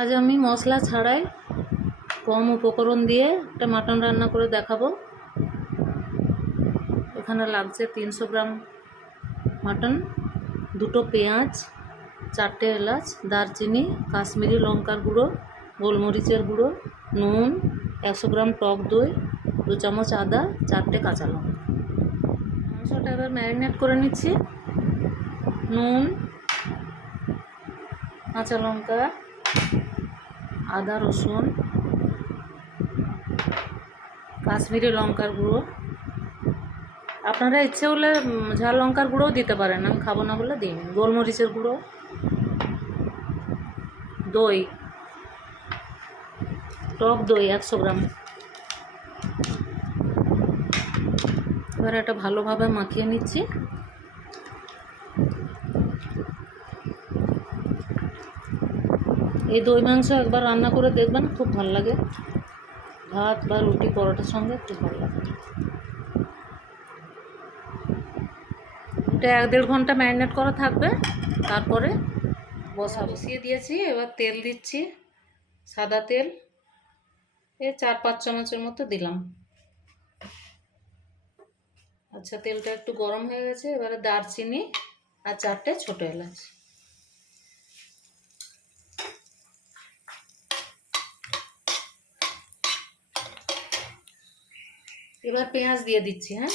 আজ আমি মশলা ছাড়াই কম উপকরণ দিয়ে একটা মাটন রান্না করে দেখাবো। এখানে লাগছে তিনশো গ্রাম মাটন, দুটো পেঁয়াজ, চারটে এলাচ, দারচিনি, কাশ্মীরি লঙ্কার গুঁড়ো, গোলমরিচের গুঁড়ো, নুন, একশো গ্রাম টক দই, দু চামচ আদা, চারটে কাঁচা লঙ্কা। মাংসটা এবার ম্যারিনেট করে নিচ্ছি। নুন, কাঁচা লঙ্কা আদা, রসুন, কাশ্মীরি লঙ্কার গুঁড়ো। আপনারা ইচ্ছে হলে ঝাল লঙ্কার গুঁড়োও দিতে পারেন। আমি খাব না বলে দিই গোলমরিচের গুঁড়ো, দই, টক দই একশো গ্রাম। এবার এটা ভালোভাবে মাখিয়ে নিচ্ছি। এই দই মাংস একবার রান্না করে দেখবেন, খুব ভালো লাগে। ভাত বা রুটি পরোটার সঙ্গে খুব ভালো লাগে। এটা এক দেড় ঘণ্টা ম্যারিনেট করা থাকবে, তারপরে বসা বসিয়ে দিয়েছি, এবার তেল দিচ্ছি, সাদা তেল। এ চার পাঁচ চামচের মতো দিলাম। আচ্ছা তেলটা একটু গরম হয়ে গেছে, এবারে দারচিনি আর চারটে ছোটো এলাচ। এবার পেঁয়াজ দিয়ে দিচ্ছি হ্যাঁ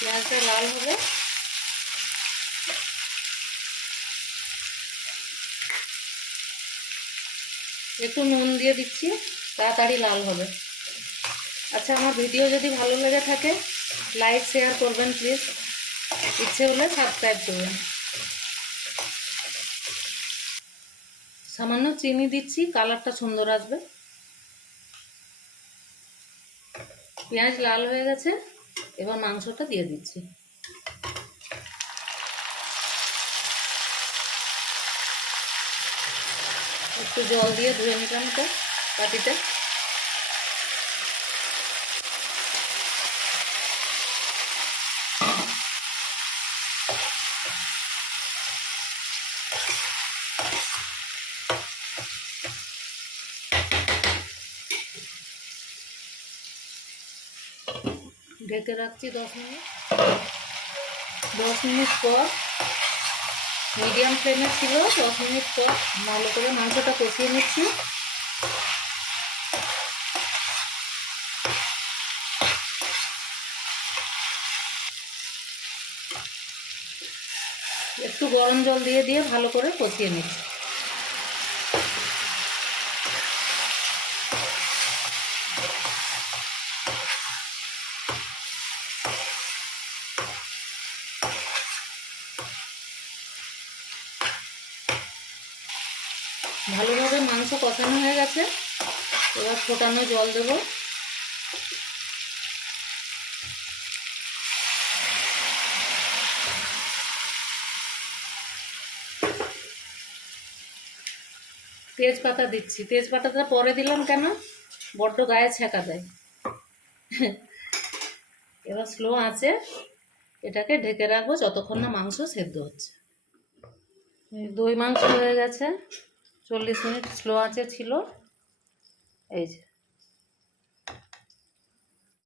পেঁয়াজটা লাল হবে একটু নুন দিয়ে দিচ্ছি তাড়াতাড়ি লাল হবে আচ্ছা আমার ভিডিও যদি ভালো লেগে থাকে লাইক শেয়ার করবেন প্লিজ ইচ্ছে হলে সাবস্ক্রাইব করবেন সামান্য চিনি দিচ্ছি, কালারটা সুন্দর আসবে। পেঁয়াজ লাল হয়ে গেছে, এবার মাংসটা দিয়ে দিচ্ছি। একটু জল দিয়ে ধুয়ে নিলাম তো বাটিতে। ঢেকে রাখছি দশ মিনিট। দশ মিনিট পর মিডিয়াম ফ্লেমে ছিল, দশ মিনিট পর ভালো করে মাংসটা কষিয়ে নিচ্ছি। একটু গরম জল দিয়ে দিয়ে ভালো করে কষিয়ে নিচ্ছি। ভালোভাবে মাংস কষানো হয়ে গেছে। এবার ফোটানো জল দেবো। তেজপাতা দিচ্ছি। তেজপাতাটা পরে দিলাম কেন? বড্ড গায়ে ছেঁকা দেয়। এবার স্লো আছে এটাকে ঢেকে রাখব যতক্ষণ না মাংস সেদ্ধ হচ্ছে। দই মাংস হয়ে গেছে। চল্লিশ মিনিট স্লো আঁচে ছিল। এই যে।